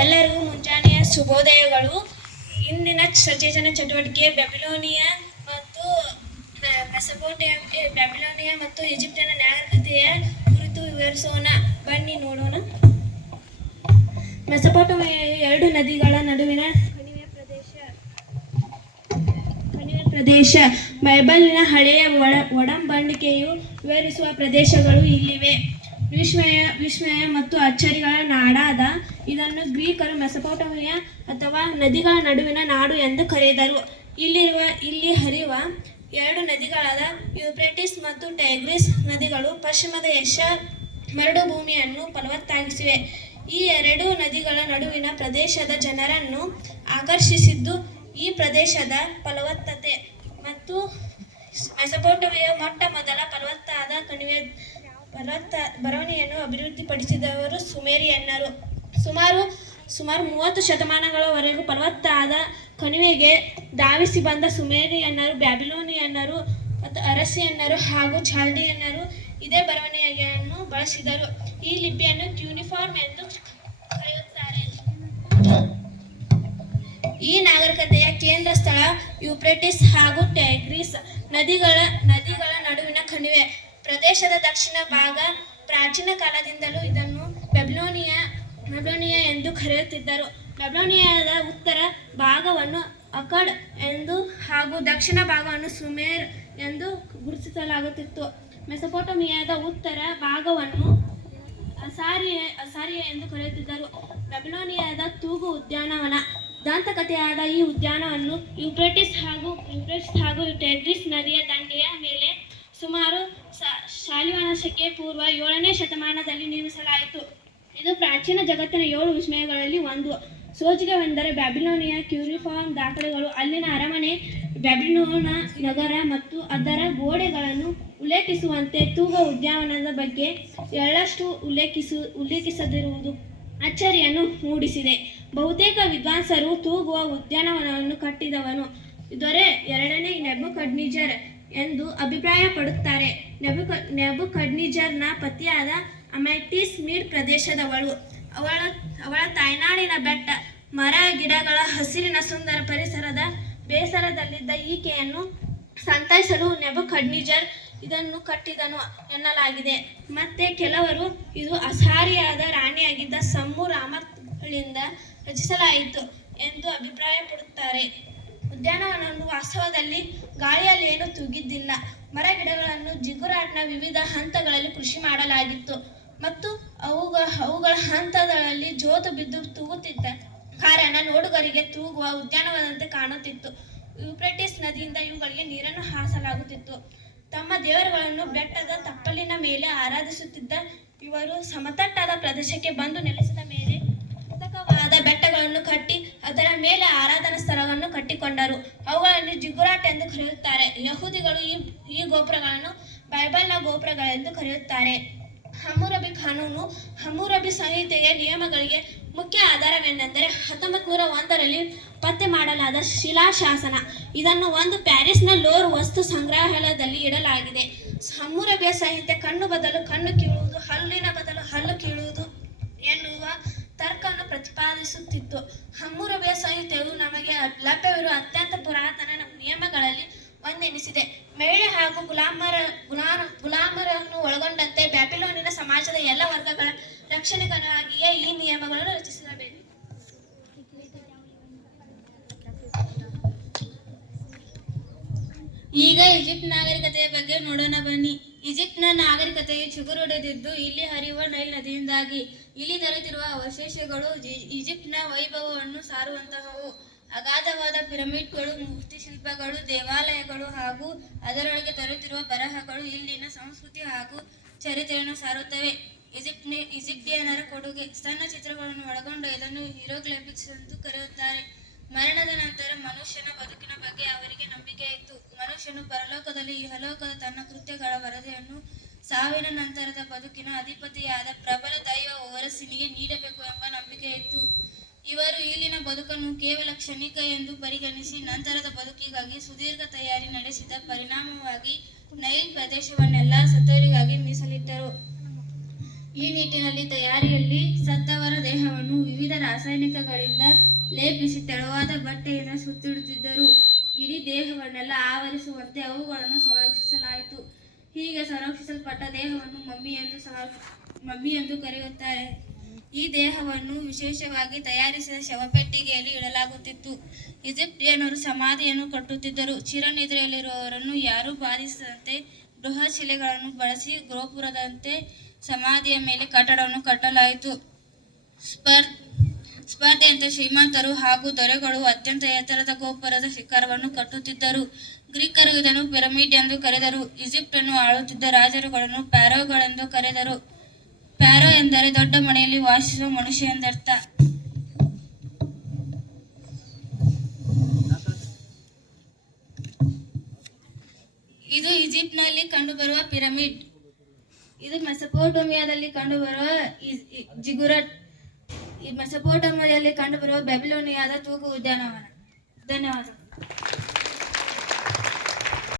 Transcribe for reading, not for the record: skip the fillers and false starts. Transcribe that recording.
ಎಲ್ಲರಿಗೂ ಮುಂಜಾನೆಯ ಶುಭೋದಯಗಳು. ಇಂದಿನ ಸಚೇತನ ಚಟುವಟಿಕೆ ಬ್ಯಾಬಿಲೋನಿಯಾ ಮತ್ತು ಈಜಿಪ್ಟಿನ ನಾಗರಿಕತೆಯ ಕುರಿತು ವಿವರಿಸೋಣ. ಬನ್ನಿ ನೋಡೋಣ. ಮೆಸೊಪೊಟೇಮಿಯಾಯು ಎರಡು ನದಿಗಳ ನಡುವಿನ ಕಣಿವೆ ಪ್ರದೇಶ. ಬೈಬಲಿನ ಹಳೆಯ ಒಡಂಬಡಿಕೆಯು ವಿವರಿಸುವ ಪ್ರದೇಶಗಳು ಇಲ್ಲಿವೆ. ವಿಸ್ಮಯ ಮತ್ತು ಅಚ್ಚರಿಗಳ ನಾಡಾದ ಇದನ್ನು ಗ್ರೀಕರು ಮೆಸೊಪೊಟೇಮಿಯಾ ಅಥವಾ ನದಿಗಳ ನಡುವಿನ ನಾಡು ಎಂದು ಕರೆದರು. ಇಲ್ಲಿ ಹರಿಯುವ ಎರಡು ನದಿಗಳಾದ ಯೂಫ್ರೇಟಿಸ್ ಮತ್ತು ಟೈಗ್ರಿಸ್ ನದಿಗಳು ಪಶ್ಚಿಮದ ಏಷ್ಯಾ ಮರುಭೂಮಿಯನ್ನು ಫಲವತ್ತಾಗಿಸಿವೆ. ಈ ಎರಡು ನದಿಗಳ ನಡುವಿನ ಪ್ರದೇಶದ ಜನರನ್ನು ಆಕರ್ಷಿಸಿದ್ದು ಈ ಪ್ರದೇಶದ ಫಲವತ್ತತೆ ಮತ್ತು ಮೆಸೊಪೊಟೇಮಿಯಾ ಮೊಟ್ಟ ಮೊದಲ ಫಲವತ್ತಾದ ಬರವಣಿಗೆಯನ್ನು ಅಭಿವೃದ್ಧಿಪಡಿಸಿದವರು ಸುಮೇರಿಯನ್ನರು. ಸುಮಾರು 30 ಶತಮಾನಗಳವರೆಗೂ ಫಲವತ್ತಾದ ಕಣಿವೆಗೆ ಧಾವಿಸಿ ಬಂದ ಸುಮೇರಿಯನ್ನರು, ಬ್ಯಾಬಿಲೋನಿಯನ್ನರು ಮತ್ತು ಅರಸಿಯನ್ನರು ಹಾಗೂ ಚಾಲ್ಡಿಯನ್ನರು ಇದೇ ಬರವಣಿಗೆಯನ್ನು ಬಳಸಿದರು. ಈ ಲಿಪಿಯನ್ನು ಕ್ಯೂನಿಫಾರ್ಮ್ ಎಂದು ಕರೆಯುತ್ತಾರೆ. ಈ ನಾಗರಿಕತೆಯ ಕೇಂದ್ರ ಸ್ಥಳ ಯೂಫ್ರೇಟಿಸ್ ಹಾಗೂ ಟೈಗ್ರಿಸ್ ನದಿಗಳ ನಡುವಿನ ಕಣಿವೆ ಪ್ರದೇಶದ ದಕ್ಷಿಣ ಭಾಗ. ಪ್ರಾಚೀನ ಕಾಲದಿಂದಲೂ ಇದನ್ನು ಬ್ಯಾಬಿಲೋನಿಯಾ ಎಂದು ಕರೆಯುತ್ತಿದ್ದರು. ಬ್ಯಾಬಿಲೋನಿಯಾದ ಉತ್ತರ ಭಾಗವನ್ನು ಅಕ್ಕಡ್ ಎಂದು ಹಾಗೂ ದಕ್ಷಿಣ ಭಾಗವನ್ನು ಸುಮೇರ್ ಎಂದು ಗುರುತಿಸಲಾಗುತ್ತಿತ್ತು. ಮೆಸೊಪೊಟೇಮಿಯಾದ ಉತ್ತರ ಭಾಗವನ್ನು ಅಸಾರಿಯಾ ಎಂದು ಕರೆಯುತ್ತಿದ್ದರು. ಬ್ಯಾಬಿಲೋನಿಯಾದ ತೂಗು ಉದ್ಯಾನವನ. ದಂತಕಥೆಯಾದ ಈ ಉದ್ಯಾನವನ್ನು ಯೂಫ್ರೇಟಿಸ್ ಹಾಗೂ ಟೈಗ್ರಿಸ್ ನದಿಯ ದಂಡೆಯ ಮೇಲೆ ಸುಮಾರು ಶಾಲಿವಾಹನ ಪೂರ್ವ 7ನೇ ಶತಮಾನದಲ್ಲಿ ನಿರ್ಮಿಸಲಾಯಿತು. ಇದು ಪ್ರಾಚೀನ ಜಗತ್ತಿನ 7 ವಿಸ್ಮಯಗಳಲ್ಲಿ ಒಂದು. ಸೋಜಿಗವೆಂದರೆ ಬ್ಯಾಬಿಲೋನಿಯಾ ಕ್ಯೂನಿಫಾರ್ಮ್ ದಾಖಲೆಗಳು ಅಲ್ಲಿನ ಅರಮನೆ, ಬ್ಯಾಬಿಲೋನ ನಗರ ಮತ್ತು ಅದರ ಗೋಡೆಗಳನ್ನು ಉಲ್ಲೇಖಿಸುವಂತೆ ತೂಗುವ ಉದ್ಯಾನವನದ ಬಗ್ಗೆ ಎಳ್ಳಷ್ಟು ಉಲ್ಲೇಖಿಸದಿರುವುದು ಅಚ್ಚರಿಯನ್ನು ಮೂಡಿಸಿದೆ. ಬಹುತೇಕ ವಿದ್ವಾಂಸರು ತೂಗುವ ಉದ್ಯಾನವನವನ್ನು ಕಟ್ಟಿದವನು ದೊರೆ 2ನೇ ನೆಬುಕಡ್ನೆಜರ್ ಎಂದು ಅಭಿಪ್ರಾಯಪಡುತ್ತಾರೆ. ನೆಬುಕಡ್ನೆಜರ್ನ ಪತಿಯಾದ ಅಮೈಟಿಸ್ ಮೀಡ್ ಪ್ರದೇಶದವಳು. ಅವಳ ತಾಯ್ನಾಡಿನ ಬೆಟ್ಟ, ಮರ ಗಿಡಗಳ ಹಸಿರಿನ ಸುಂದರ ಪರಿಸರದ ಬೇಸರದಲ್ಲಿದ್ದ ಈಕೆಯನ್ನು ಸಂತೈಸಲು ನೆಬುಕಡ್ನೆಜರ್ ಇದನ್ನು ಕಟ್ಟಿದನು ಎನ್ನಲಾಗಿದೆ. ಮತ್ತೆ ಕೆಲವರು ಇದು ಅಸಾರಿಯಾದ ರಾಣಿಯಾಗಿದ್ದ ಸಮ್ಮು ರಾಮತ್ಗಳಿಂದ ರಚಿಸಲಾಯಿತು ಎಂದು ಅಭಿಪ್ರಾಯಪಡುತ್ತಾರೆ. ಉದ್ಯಾನವನವನ್ನು ವಾಸ್ತವದಲ್ಲಿ ಗಾಳಿಯಲ್ಲೇನೂ ತೂಗಿದ್ದಿಲ್ಲ. ಮರ ಗಿಡಗಳನ್ನು ಜಿಗುರಾಟ್ನ ವಿವಿಧ ಹಂತಗಳಲ್ಲಿ ಕೃಷಿ ಮಾಡಲಾಗಿತ್ತು ಮತ್ತು ಅವುಗಳ ಹಂತಗಳಲ್ಲಿ ಜೋತು ಬಿದ್ದು ತೂಗುತ್ತಿದ್ದ ಕಾರಣ ನೋಡುಗರಿಗೆ ತೂಗುವ ಉದ್ಯಾನವನದಂತೆ ಕಾಣುತ್ತಿತ್ತು. ಯೂಫ್ರೇಟಿಸ್ ನದಿಯಿಂದ ಇವುಗಳಿಗೆ ನೀರನ್ನು ಹಾಸಲಾಗುತ್ತಿತ್ತು. ತಮ್ಮ ದೇವರುಗಳನ್ನು ಬೆಟ್ಟದ ತಪ್ಪಲಿನ ಮೇಲೆ ಆರಾಧಿಸುತ್ತಿದ್ದ ಇವರು ಸಮತಟ್ಟಾದ ಪ್ರದೇಶಕ್ಕೆ ಬಂದು ನೆಲೆಸಿದ ಮೇಲೆ ಕೃತಕವಾದ ಬೆಟ್ಟಗಳನ್ನು ಕಟ್ಟಿ ಅದರ ಮೇಲೆ ಆರಾಧನಾ ಸ್ಥಳವನ್ನು ಕಟ್ಟಿಕೊಂಡರು. ಅವುಗಳನ್ನು ಜಿಗುರಾಟ್ ಎಂದು ಕರೆಯುತ್ತಾರೆ. ಯಹೂದಿಗಳು ಈ ಗೋಪುರಗಳನ್ನು ಬೈಬಲ್ನ ಗೋಪುರಗಳೆಂದು ಕರೆಯುತ್ತಾರೆ. ಹಮ್ಮುರಬಿ ಕಾನೂನು. ಹಮ್ಮುರಬಿ ಸಂಹಿತೆಯ ನಿಯಮಗಳಿಗೆ ಮುಖ್ಯ ಆಧಾರವೇನೆಂದರೆ 1901ರಲ್ಲಿ ಪತ್ತೆ ಮಾಡಲಾದ ಶಿಲಾಶಾಸನ. ಇದನ್ನು ಒಂದು ಪ್ಯಾರಿಸ್ನ ಲೋರ್ ವಸ್ತು ಸಂಗ್ರಹಾಲಯದಲ್ಲಿ ಇಡಲಾಗಿದೆ. ಹಮ್ಮುರಬಿಯ ಸಂಹಿತೆ ಕಣ್ಣು ಬದಲು ಕಣ್ಣು ಕೀಳುವುದು, ಹಲ್ಲಿನ ಬದಲು ಹಲ್ಲು ಕೀಳುವುದು ಎನ್ನುವ ತರ್ಕವನ್ನು ಪ್ರತಿಪಾದಿಸುತ್ತಿತ್ತು. ಹಮ್ಮುರಬಿಯ ಸಂಹಿತೆಯು ನಮಗೆ ಲಭ್ಯವಿರುವ ಅತ್ಯಂತ ಪುರಾತನ ನಿಯಮಗಳಲ್ಲಿ ಒಂದೆನಿಸಿದೆ. ಮಹಿಳೆ ಹಾಗೂ ಗುಲಾಮರನ್ನು ಒಳಗೊಂಡಂತೆ ಬ್ಯಾಬಿಲೋನಿನ ಸಮಾಜದ ಎಲ್ಲ ವರ್ಗಗಳ ರಕ್ಷಣೆಗಾಗಿಯೇ ಈ ನಿಯಮಗಳನ್ನು ರಚಿಸಬೇಕು. ಈಗ ಈಜಿಪ್ಟ್ ನಾಗರಿಕತೆಯ ಬಗ್ಗೆ ನೋಡೋಣ ಬನ್ನಿ. ಈಜಿಪ್ಟ್ನ ನಾಗರಿಕತೆಯು ಚಿಗುರೊಡೆದಿದ್ದು ಇಲ್ಲಿ ಹರಿಯುವ ನೈಲ್ ನದಿಯಿಂದಾಗಿ. ಇಲ್ಲಿ ದೊರೆತಿರುವ ಅವಶೇಷಗಳು ಈಜಿಪ್ಟ್ನ ವೈಭವವನ್ನು ಸಾರುವಂತಹವು. ಅಗಾಧವಾದ ಪಿರಮಿಡ್ಗಳು, ಮೂರ್ತಿಶಿಲ್ಪಗಳು, ದೇವಾಲಯಗಳು ಹಾಗೂ ಅದರೊಳಗೆ ದೊರೆತಿರುವ ಬರಹಗಳು ಇಲ್ಲಿನ ಸಂಸ್ಕೃತಿ ಹಾಗೂ ಚರಿತ್ರೆಯನ್ನು ಸಾರುತ್ತವೆ. ಈಜಿಪ್ಟಿಯನ್ನರ ಕೊಡುಗೆ. ಸಣ್ಣ ಚಿತ್ರಗಳನ್ನು ಒಳಗೊಂಡ ಇದನ್ನು ಹೀರೋಗ್ಲಿಫಿಕ್ಸ್ ಎಂದು ಕರೆಯುತ್ತಾರೆ. ಮರಣದ ನಂತರ ಮನುಷ್ಯನ ಬದುಕಿನ ಬಗ್ಗೆ ಅವರಿಗೆ ನಂಬಿಕೆ ಇತ್ತು. ಮನುಷ್ಯನು ಪರಲೋಕದಲ್ಲಿ ಇಹಲೋಕದ ತನ್ನ ಕೃತ್ಯಗಳ ವರದಿಯನ್ನು ಸಾವಿನ ನಂತರದ ಬದುಕಿನ ಅಧಿಪತಿಯಾದ ಪ್ರಬಲ ದೈವ ಓರಸಿನಿಗೆ ನೀಡಬೇಕು ಎಂಬ ನಂಬಿಕೆ ಇತ್ತು. ಇವರು ಇಲ್ಲಿನ ಬದುಕನ್ನು ಕೇವಲ ಕ್ಷಣಿಕ ಎಂದು ಪರಿಗಣಿಸಿ ನಂತರದ ಬದುಕಿಗಾಗಿ ಸುದೀರ್ಘ ತಯಾರಿ ನಡೆಸಿದ ಪರಿಣಾಮವಾಗಿ ನೈಲ್ ಪ್ರದೇಶವನ್ನೆಲ್ಲ ಸತ್ತವರಿಗಾಗಿ ಮೀಸಲಿಟ್ಟರು. ಈ ನಿಟ್ಟಿನಲ್ಲಿ ತಯಾರಿಯಲ್ಲಿ ಸತ್ತವರ ದೇಹವನ್ನು ವಿವಿಧ ರಾಸಾಯನಿಕಗಳಿಂದ ಲೇಪಿಸಿ ತೆಳುವಾದ ಬಟ್ಟೆಯಿಂದ ಸುತ್ತಿಡುತ್ತಿದ್ದರು. ಇಡೀ ದೇಹವನ್ನೆಲ್ಲ ಆವರಿಸುವಂತೆ ಅವುಗಳನ್ನು ಸಂರಕ್ಷಿಸಲಾಯಿತು. ಹೀಗೆ ಸಂರಕ್ಷಿಸಲ್ಪಟ್ಟ ದೇಹವನ್ನು ಮಮ್ಮಿ ಎಂದು ಕರೆಯುತ್ತಾರೆ. ಈ ದೇಹವನ್ನು ವಿಶೇಷವಾಗಿ ತಯಾರಿಸಿದ ಶವಪೆಟ್ಟಿಗೆಯಲ್ಲಿ ಇಡಲಾಗುತ್ತಿತ್ತು. ಈಜಿಪ್ಟಿಯನ್ನರು ಸಮಾಧಿಯನ್ನು ಕಟ್ಟುತ್ತಿದ್ದರು. ಚಿರನಿದ್ರೆಯಲ್ಲಿರುವವರನ್ನು ಯಾರೂ ಬಾಧಿಸದಂತೆ ಬೃಹತ್ ಶಿಲೆಗಳನ್ನು ಬಳಸಿ ಗೋಪುರದಂತೆ ಸಮಾಧಿಯ ಮೇಲೆ ಕಟ್ಟಡವನ್ನು ಕಟ್ಟಲಾಯಿತು. ಸ್ಪರ್ಧೆಯಂತೆ ಶ್ರೀಮಂತರು ಹಾಗೂ ದೊರೆಗಳು ಅತ್ಯಂತ ಎತ್ತರದ ಗೋಪುರದ ಶಿಖರವನ್ನು ಕಟ್ಟುತ್ತಿದ್ದರು. ಗ್ರೀಕರು ಇದನ್ನು ಪಿರಮಿಡ್ ಎಂದು ಕರೆದರು. ಈಜಿಪ್ಟನ್ನು ಆಳುತ್ತಿದ್ದ ರಾಜರುಗಳನ್ನು ಪ್ಯಾರೋಗಳೆಂದು ಕರೆದರು. ಪ್ಯಾರೋ ಎಂದರೆ ದೊಡ್ಡ ಮನೆಯಲ್ಲಿ ವಾಸಿಸುವ ಮನುಷ್ಯ ಎಂದರ್ಥ. ಇದು ಈಜಿಪ್ಟ್ನಲ್ಲಿ ಕಂಡುಬರುವ ಪಿರಮಿಡ್. ಇದು ಮೆಸೊಪೊಟೇಮಿಯಾದಲ್ಲಿ ಕಂಡುಬರುವ ಜಿಗುರಟ್. ಮೆಸೊಪೊಟೇಮಿಯಾದಲ್ಲಿ ಕಂಡುಬರುವ ಬ್ಯಾಬಿಲೋನಿಯಾದ ತೂಗು ಉದ್ಯಾನವನ. ಧನ್ಯವಾದ.